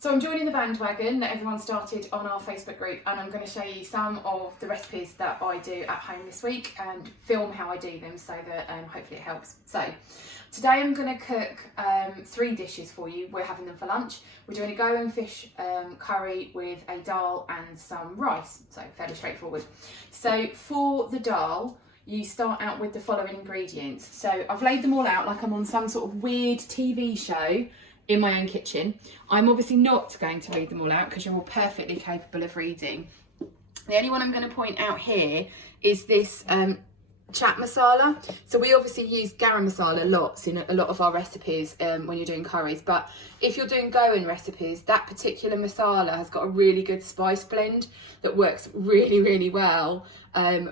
So I'm joining the bandwagon that everyone started on our Facebook group, and I'm going to show you some of the recipes that I do at home this week and film how I do them so that hopefully it helps. So today I'm going to cook 3 dishes for you. We're having them for lunch. We're doing a Goan fish curry with a dal and some rice, so fairly straightforward. So for the dal, you start out with the following ingredients. So I've laid them all out like I'm on some sort of weird TV show in my own kitchen. I'm obviously not going to read them all out because you're all perfectly capable of reading. The only one I'm going to point out here is this chaat masala. So we obviously use garam masala lots in a lot of our recipes when you're doing curries, but if you're doing Goan recipes, that particular masala has got a really good spice blend that works really well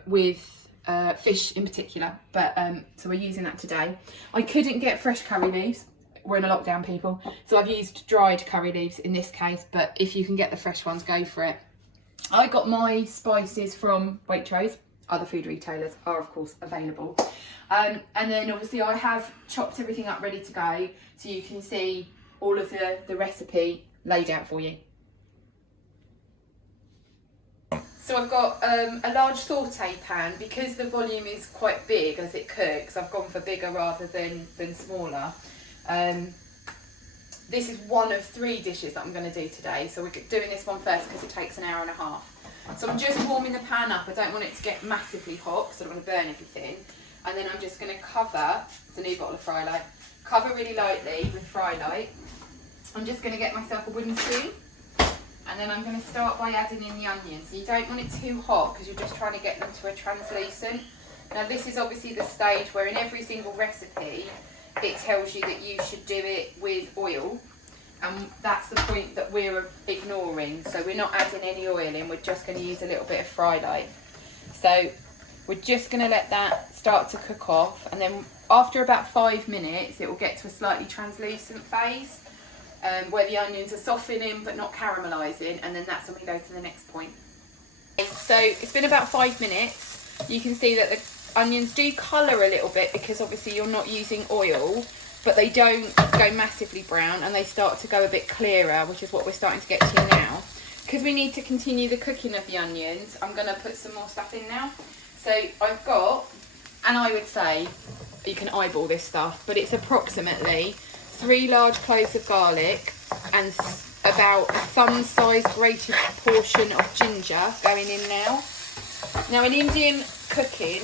with fish in particular, but so we're using that today. I couldn't get fresh curry leaves. We're in a lockdown, people, so I've used dried curry leaves in this case, but if you can get the fresh ones, go for it. I got my spices from Waitrose. Other food retailers are of course available, and then obviously I have chopped everything up ready to go, so you can see all of the recipe laid out for you. So I've got a large saute pan. Because the volume is quite big as it cooks, I've gone for bigger rather than smaller. This is one of 3 dishes that I'm going to do today, so we're doing this one first because it takes an hour and a half. So I'm just warming the pan up. I don't want it to get massively hot because I don't want to burn everything, and then I'm just going to cover, it's a new bottle of Fry Lite, cover really lightly with Fry Lite. I'm just going to get myself a wooden spoon, and then I'm going to start by adding in the onions. So you don't want it too hot because you're just trying to get them to a translucent. Now this is obviously the stage where in every single recipe it tells you that you should do it with oil, and that's the point that we're ignoring. So we're not adding any oil in, we're just going to use a little bit of Fry Lite. So we're just going to let that start to cook off, and then after about 5 minutes it will get to a slightly translucent phase where the onions are softening but not caramelising, and then that's when we go to the next point. So it's been about 5 minutes. You can see that the onions do colour a little bit because obviously you're not using oil, but they don't go massively brown, and they start to go a bit clearer, which is what we're starting to get to now. Because we need to continue the cooking of the onions, I'm going to put some more stuff in now. So I've got, and I would say you can eyeball this stuff, but it's approximately 3 large cloves of garlic and about a thumb-sized grated portion of ginger going in now. Now in Indian cooking,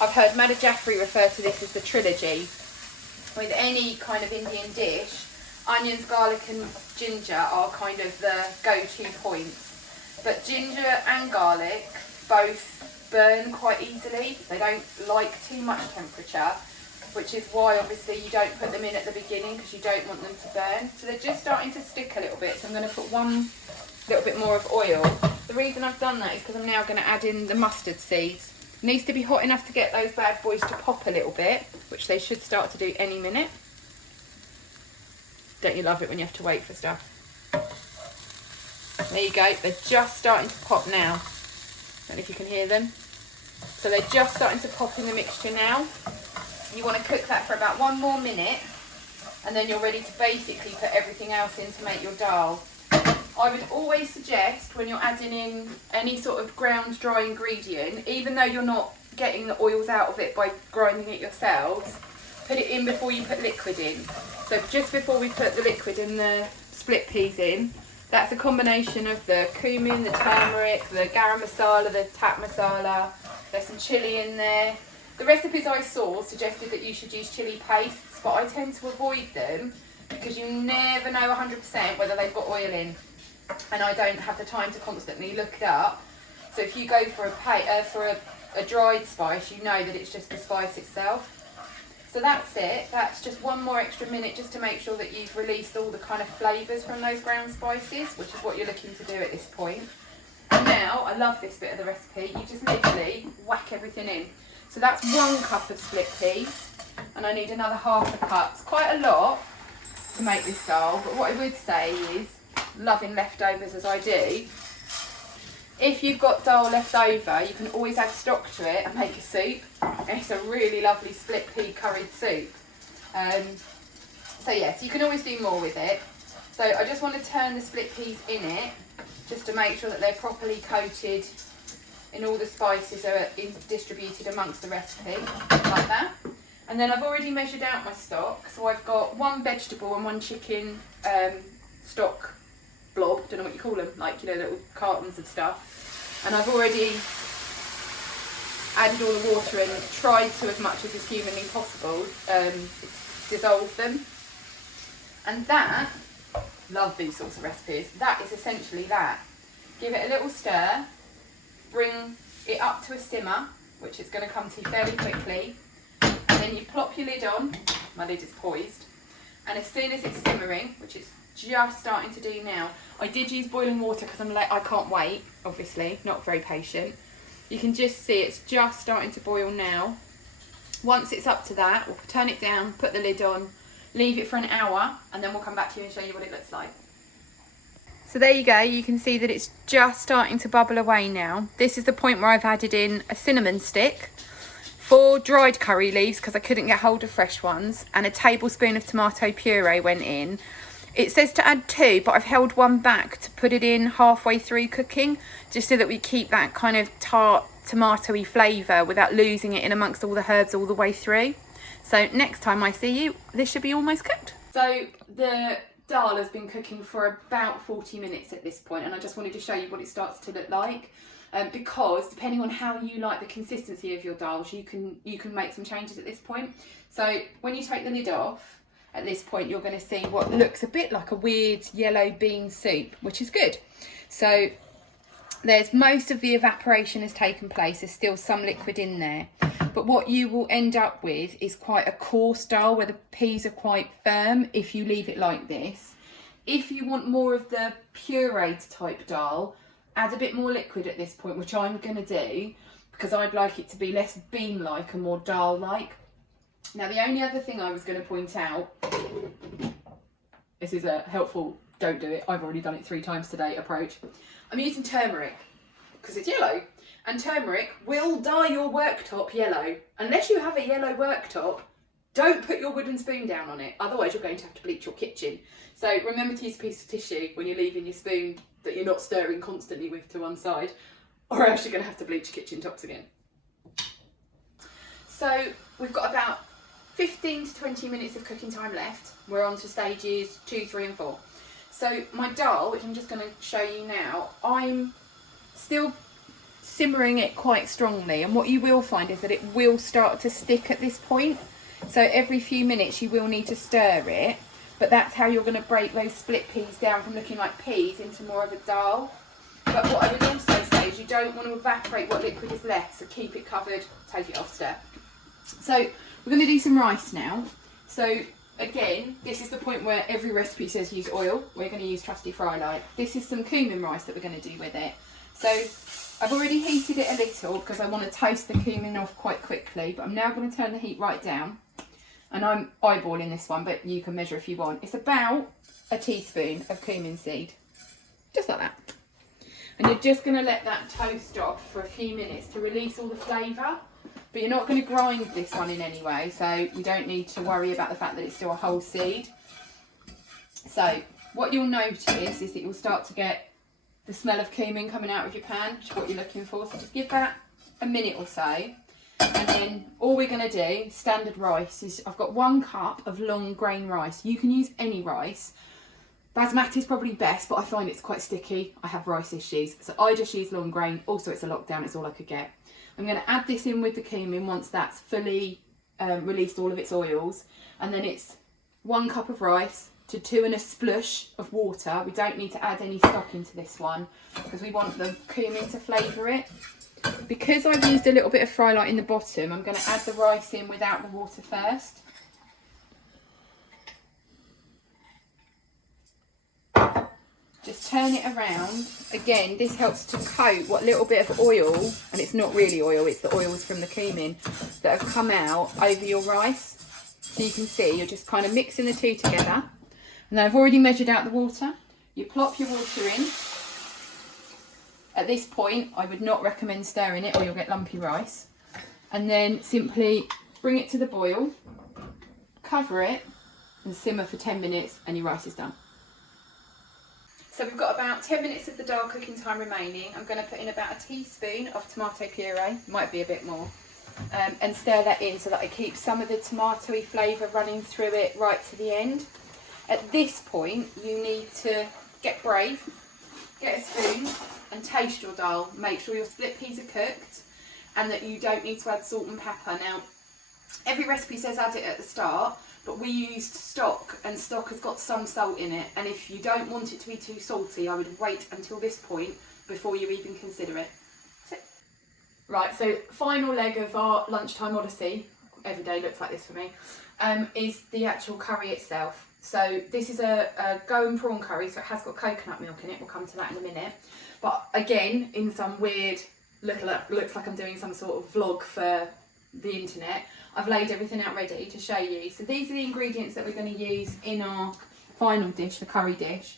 I've heard marjarum refer to this as the trilogy. With any kind of Indian dish, onions, garlic and ginger are kind of the go-to points. But ginger and garlic both burn quite easily. They don't like too much temperature, which is why obviously you don't put them in at the beginning, because you don't want them to burn. So they're just starting to stick a little bit, so I'm going to put one little bit more of oil. The reason I've done that is because I'm now going to add in the mustard seeds. It needs to be hot enough to get those bad boys to pop a little bit, which they should start to do any minute. Don't you love it when you have to wait for stuff? There you go, they're just starting to pop now. Don't know if you can hear them. So they're just starting to pop in the mixture now. You want to cook that for about 1 more minute, and then you're ready to basically put everything else in to make your dal. I would always suggest when you're adding in any sort of ground dry ingredient, even though you're not getting the oils out of it by grinding it yourselves, put it in before you put liquid in. So just before we put the liquid and the split peas in, that's a combination of the cumin, the turmeric, the garam masala, the chaat masala. There's some chilli in there. The recipes I saw suggested that you should use chilli pastes, but I tend to avoid them because you never know 100% whether they've got oil in, and I don't have the time to constantly look it up. So if you go for a dried spice, you know that it's just the spice itself. So that's it. That's just 1 more extra minute just to make sure that you've released all the kind of flavours from those ground spices, which is what you're looking to do at this point. And now, I love this bit of the recipe, you just literally whack everything in. So that's 1 cup of split peas, and I need another ½ a cup. It's quite a lot to make this dal, but what I would say is, loving leftovers as I do, if you've got dal left over, you can always add stock to it and make a soup. And it's a really lovely split pea curried soup. So yes, you can always do more with it. So I just want to turn the split peas in it, just to make sure that they're properly coated and all the spices are distributed amongst the recipe, like that. And then I've already measured out my stock, so I've got 1 vegetable and 1 chicken stock blob, don't know what you call them, like, you know, little cartons of stuff. And I've already added all the water and tried to, as much as is humanly possible, dissolve them. And that, love these sorts of recipes, that is essentially that. Give it a little stir, bring it up to a simmer, which it's going to come to fairly quickly, and then you plop your lid on. My lid is poised, and as soon as it's simmering, which it's just starting to do now, I did use boiling water because I'm like, I can't wait, obviously, not very patient. You can just see it's just starting to boil now. Once it's up to that, we'll turn it down, put the lid on, leave it for an hour, and then we'll come back to you and show you what it looks like. So there you go, you can see that it's just starting to bubble away now. This is the point where I've added in a cinnamon stick, 4 dried curry leaves because I couldn't get hold of fresh ones, and a tablespoon of tomato puree went in. It says to add 2, but I've held 1 back to put it in halfway through cooking, just so that we keep that kind of tart, tomatoey flavour without losing it in amongst all the herbs all the way through. So next time I see you, this should be almost cooked. So the dal has been cooking for about 40 minutes at this point, and I just wanted to show you what it starts to look like, because depending on how you like the consistency of your dals, you can make some changes at this point. So when you take the lid off, at this point you're going to see what looks a bit like a weird yellow bean soup, which is good. So there's most of the evaporation has taken place, there's still some liquid in there, but what you will end up with is quite a coarse dal where the peas are quite firm if you leave it like this. If you want more of the pureed type dal, add a bit more liquid at this point, which I'm going to do because I'd like it to be less bean-like and more dal-like. Now the only other thing I was going to point out, this is a helpful don't do it, I've already done it 3 times today approach. I'm using turmeric because it's yellow, and turmeric will dye your worktop yellow. Unless you have a yellow worktop, don't put your wooden spoon down on it, otherwise you're going to have to bleach your kitchen. So remember to use a piece of tissue when you're leaving your spoon that you're not stirring constantly with to one side, or else you're going to have to bleach your kitchen tops again. So we've got about 15 to 20 minutes of cooking time left. We're on to stages 2, 3 and 4. So my dal, which I'm just going to show you now, I'm still simmering it quite strongly, and what you will find is that it will start to stick at this point. So every few minutes you will need to stir it, but that's how you're going to break those split peas down from looking like peas into more of a dal. But what I would also say is you don't want to evaporate what liquid is left, so keep it covered, take it off, stir. So we're going to do some rice now. So again, this is the point where every recipe says use oil. We're going to use trusty Lite. This is some cumin rice that we're going to do with it. So I've already heated it a little because I want to toast the cumin off quite quickly, but I'm now going to turn the heat right down. And I'm eyeballing this one, but you can measure if you want. It's about a teaspoon of cumin seed, just like that. And you're just going to let that toast off for a few minutes to release all the flavour. But you're not going to grind this one in any way, so you don't need to worry about the fact that it's still a whole seed. So what you'll notice is that you'll start to get the smell of cumin coming out of your pan, which is what you're looking for. So just give that a minute or so. And then all we're going to do, standard rice, is I've got 1 cup of long grain rice. You can use any rice. Basmati is probably best, but I find it's quite sticky. I have rice issues, so I just use long grain. Also, it's a lockdown, it's all I could get. I'm going to add this in with the cumin once that's fully released all of its oils. And then it's 1 cup of rice to 2 and a sploosh of water. We don't need to add any stock into this one because we want the cumin to flavour it. Because I've used a little bit of Lite in the bottom, I'm going to add the rice in without the water first. Just turn it around. Again, this helps to coat what little bit of oil, and it's not really oil, it's the oils from the cumin that have come out over your rice. So you can see you're just kind of mixing the two together. And then I've already measured out the water. You plop your water in. At this point, I would not recommend stirring it or you'll get lumpy rice. And then simply bring it to the boil, cover it and simmer for 10 minutes and your rice is done. So we've got about 10 minutes of the dal cooking time remaining. I'm going to put in about a teaspoon of tomato puree, might be a bit more, and stir that in so that I keep some of the tomatoey flavour running through it right to the end. At this point, you need to get brave, get a spoon and taste your dal. Make sure your split peas are cooked and that you don't need to add salt and pepper. Now, every recipe says add it at the start, but we used stock and stock has got some salt in it, and if you don't want it to be too salty, I would wait until this point before you even consider it. Right, so final leg of our lunchtime odyssey, every day looks like this for me, is the actual curry itself. So this is a Goan prawn curry, so it has got coconut milk in it, we'll come to that in a minute. But again, in some weird, looks like I'm doing some sort of vlog for the internet, I've laid everything out ready to show you. So these are the ingredients that we're going to use in our final dish, the curry dish.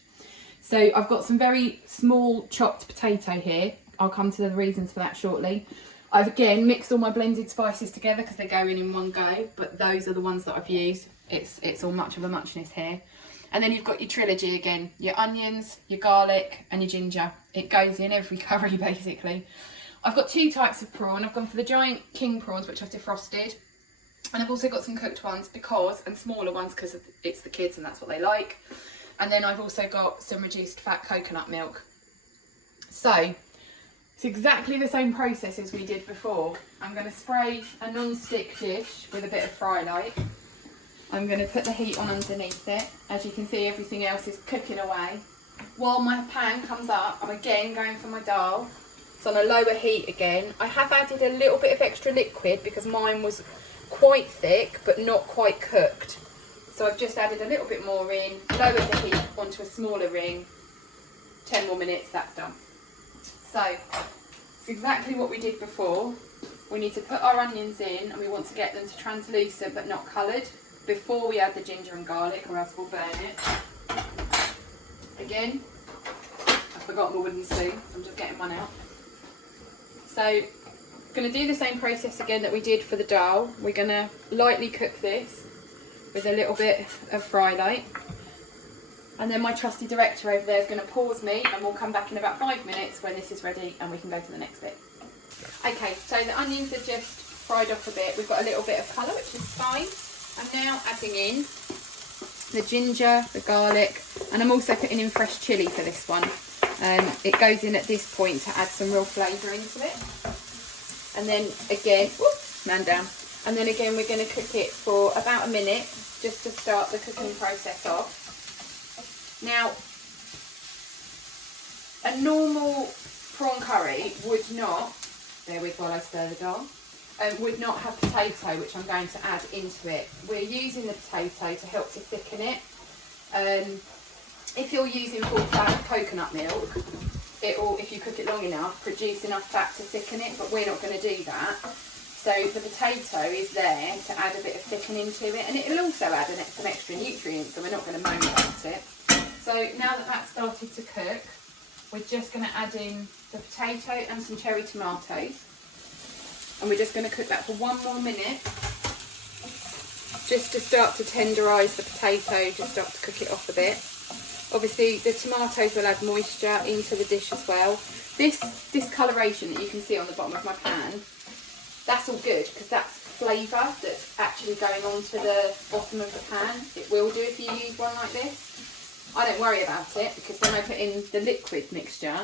So I've got some very small chopped potato here. I'll come to the reasons for that shortly. I've again mixed all my blended spices together because they go in one go, but those are the ones that I've used. It's all much of a muchness here. And then you've got your trilogy again, your onions, your garlic and your ginger. It goes in every curry basically. I've got two types of prawn. I've gone for the giant king prawns, which I've defrosted. And I've also got some cooked ones and smaller ones because it's the kids and that's what they like. And then I've also got some reduced fat coconut milk. So it's exactly the same process as we did before. I'm going to spray a non-stick dish with a bit of Lite. I'm going to put the heat on underneath it. As you can see, everything else is cooking away. While my pan comes up, I'm again going for my dal. It's on a lower heat again. I have added a little bit of extra liquid because mine was quite thick but not quite cooked. So I've just added a little bit more in, lowered the heat onto a smaller ring. 10 more minutes, that's done. So it's exactly what we did before. We need to put our onions in and we want to get them to translucent but not coloured before we add the ginger and garlic, or else we'll burn it. Again, I've forgotten my wooden spoon, so I'm just getting one out. So I'm going to do the same process again that we did for the dal. We're going to lightly cook this with a little bit of Lite. And then my trusty director over there is going to pause me and we'll come back in about 5 minutes when this is ready and we can go to the next bit. Okay, so the onions are just fried off a bit. We've got a little bit of colour, which is fine. I'm now adding in the ginger, the garlic, and I'm also putting in fresh chilli for this one. It goes in at this point to add some real flavour into it. And then again, whoops, man down. And then again, we're going to cook it for about a minute just to start the cooking process off. Now, a normal prawn curry would not, bear with while I stir the dal, would not have potato, which I'm going to add into it. We're using the potato to help to thicken it. If you're using full fat coconut milk, it will, if you cook it long enough, produce enough fat to thicken it, but we're not going to do that. So the potato is there to add a bit of thickening to it, and it will also add some extra nutrients, so we're not going to moan about it. So now that that's started to cook, we're just going to add in the potato and some cherry tomatoes. And we're just going to cook that for 1 more minute, just to start to tenderise the potato, just start to cook it off a bit. Obviously the tomatoes will add moisture into the dish as well. This discoloration that you can see on the bottom of my pan, that's all good because that's flavour that's actually going onto the bottom of the pan. It will do if you use one like this. I don't worry about it because when I put in the liquid mixture,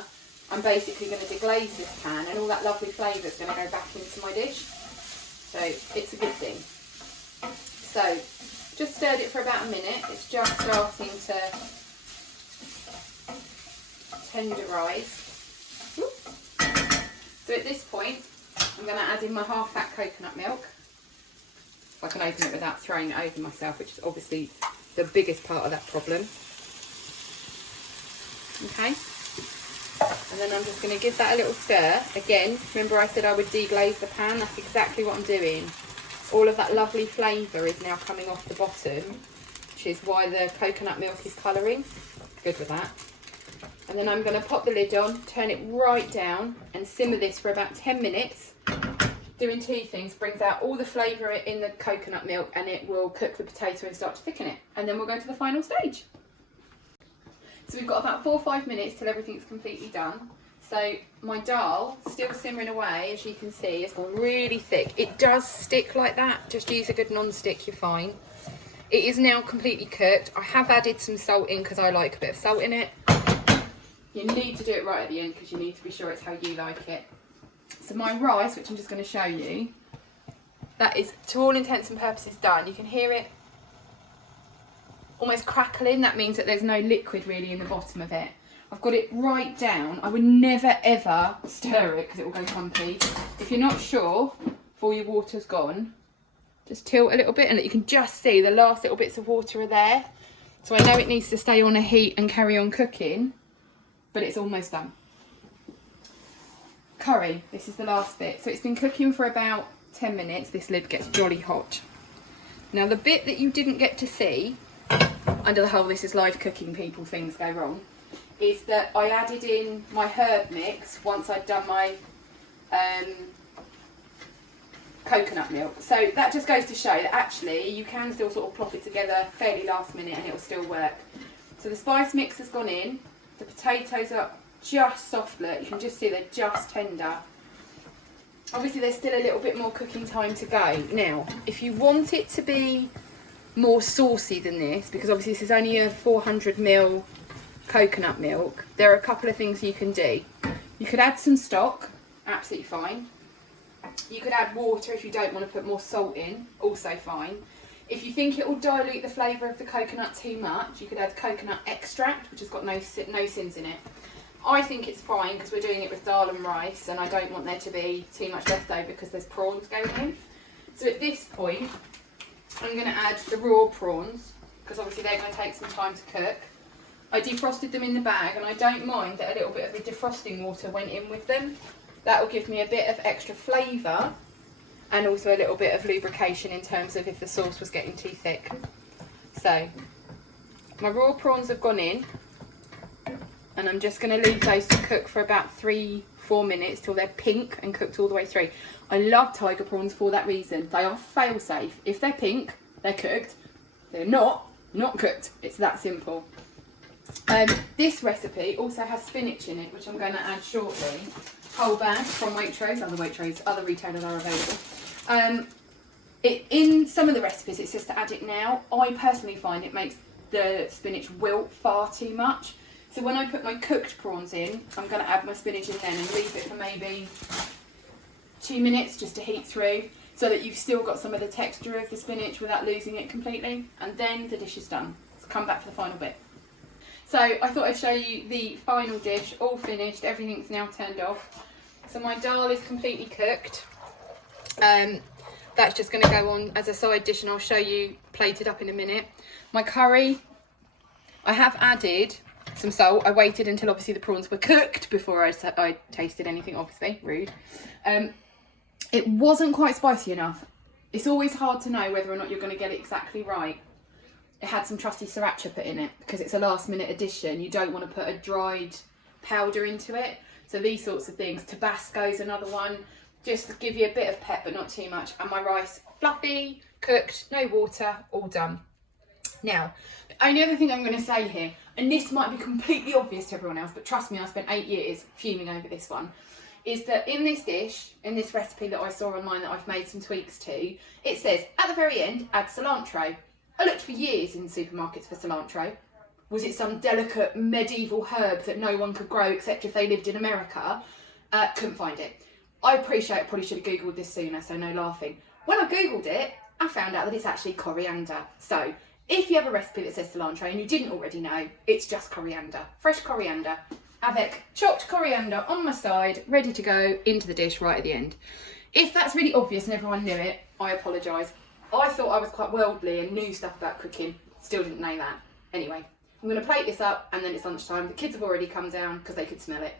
I'm basically going to deglaze this pan and all that lovely flavour is going to go back into my dish. So it's a good thing. So just stirred it for about a minute. It's just starting to tenderise. So at this point, I'm going to add in my half fat coconut milk. If I can open it without throwing it over myself, which is obviously the biggest part of that problem. Okay. And then I'm just going to give that a little stir. Again, remember I said I would deglaze the pan? That's exactly what I'm doing. All of that lovely flavour is now coming off the bottom, which is why the coconut milk is colouring. Good with that. And then I'm going to pop the lid on, turn it right down and simmer this for about 10 minutes. Doing two things, brings out all the flavour in the coconut milk and it will cook the potato and start to thicken it. And then we'll go to the final stage. So we've got about 4 or 5 minutes till everything's completely done. So my dal, still simmering away, as you can see, it's gone really thick. It does stick like that, just use a good non-stick, you're fine. It is now completely cooked. I have added some salt in because I like a bit of salt in it. You need to do it right at the end because you need to be sure it's how you like it. So my rice, which I'm just going to show you, that is to all intents and purposes done. You can hear it almost crackling. That means that there's no liquid really in the bottom of it. I've got it right down. I would never ever stir it because it will go clumpy. If you're not sure before your water's gone, just tilt a little bit and you can just see the last little bits of water are there. So I know it needs to stay on a heat and carry on cooking, but it's almost done. Curry, this is the last bit. So it's been cooking for about 10 minutes. This lid gets jolly hot. Now the bit that you didn't get to see, under the whole this is live cooking people, things go wrong, is that I added in my herb mix once I'd done my coconut milk. So that just goes to show that actually you can still sort of plop it together fairly last minute and it'll still work. So the spice mix has gone in, the potatoes are just soft, look, you can just see they're just tender. Obviously there's still a little bit more cooking time to go. Now, if you want it to be more saucy than this, because obviously this is only a 400ml coconut milk, there are a couple of things you can do. You could add some stock, absolutely fine. You could add water if you don't want to put more salt in, also fine. If you think it will dilute the flavour of the coconut too much, you could add coconut extract, which has got no sins in it. I think it's fine because we're doing it with dal and rice and I don't want there to be too much left over because there's prawns going in. So at this point, I'm going to add the raw prawns because obviously they're going to take some time to cook. I defrosted them in the bag and I don't mind that a little bit of the defrosting water went in with them. That will give me a bit of extra flavour and also a little bit of lubrication in terms of if the sauce was getting too thick. So my raw prawns have gone in and I'm just going to leave those to cook for about 3-4 minutes till they're pink and cooked all the way through. I love tiger prawns for that reason. They are fail safe. If they're pink, they're cooked. They're not cooked. It's that simple. This recipe also has spinach in it, which I'm going to add shortly. Whole bag from Waitrose, other retailers are available. In some of the recipes it says to add it now. I personally find it makes the spinach wilt far too much. So when I put my cooked prawns in, I'm going to add my spinach in then and leave it for maybe 2 minutes just to heat through so that you've still got some of the texture of the spinach without losing it completely. And then the dish is done. So come back for the final bit. So I thought I'd show you the final dish, all finished, everything's now turned off. So my dal is completely cooked. That's just going to go on as a side dish and I'll show you plated up in a minute. My curry, I have added some salt. I waited until obviously the prawns were cooked before I tasted anything, obviously, rude. It wasn't quite spicy enough. It's always hard to know whether or not you're going to get it exactly right. It had some trusty sriracha put in it because it's a last minute addition. You don't want to put a dried powder into it. So these sorts of things. Tabasco's another one. Just to give you a bit of pep but not too much. And my rice, fluffy, cooked, no water, all done. Now, the only other thing I'm going to say here, and this might be completely obvious to everyone else, but trust me, I spent 8 years fuming over this one, is that in this dish, in this recipe that I saw online that I've made some tweaks to, it says at the very end, add cilantro. I looked for years in supermarkets for cilantro. Was it some delicate medieval herb that no one could grow except if they lived in America? Couldn't find it. I appreciate I probably should have Googled this sooner, so no laughing. When I Googled it, I found out that it's actually coriander. So if you have a recipe that says cilantro and you didn't already know, it's just coriander. Fresh coriander, avec chopped coriander on my side, ready to go into the dish right at the end. If that's really obvious and everyone knew it, I apologise. I thought I was quite worldly and knew stuff about cooking. Still didn't know that. Anyway, I'm going to plate this up and then it's lunchtime. The kids have already come down because they could smell it.